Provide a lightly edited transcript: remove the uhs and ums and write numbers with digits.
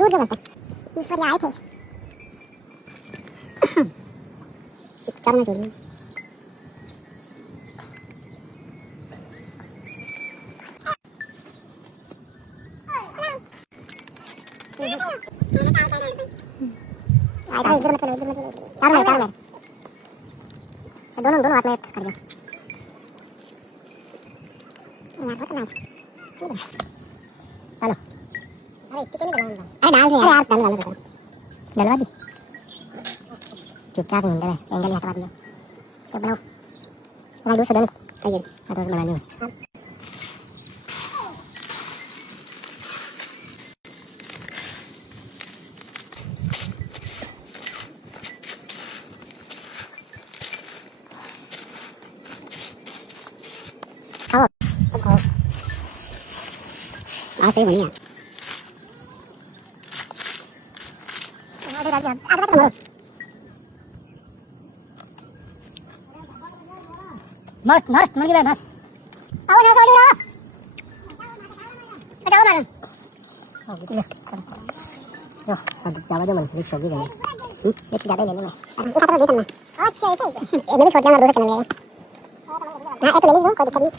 दूर के बस ईश्वर आए थे चलना चाहिए। दोनों दोनों हाथ में कर दिया चलो। अरे इतनी नहीं डलवा, अरे डाल दे यार, डलवा दी चुपचाप मुंडे एंगल हटवा दिया तो बनाओ भाई दूसरे दोनों आइए तो बनाने में आओ सही बनी है मस्त मस्त मुर्गी भाई मस्त आओ ना सोली ना जाओ मैडम यो अब जावा दो मन मिक्स होगी गई एक ज्यादा ले लेना एक हाथ में देख लेना अच्छा ऐसे ये मैंने सोचा मैं दूसरा चला गया हां एक ले लीजिए कोई दिक्कत नहीं।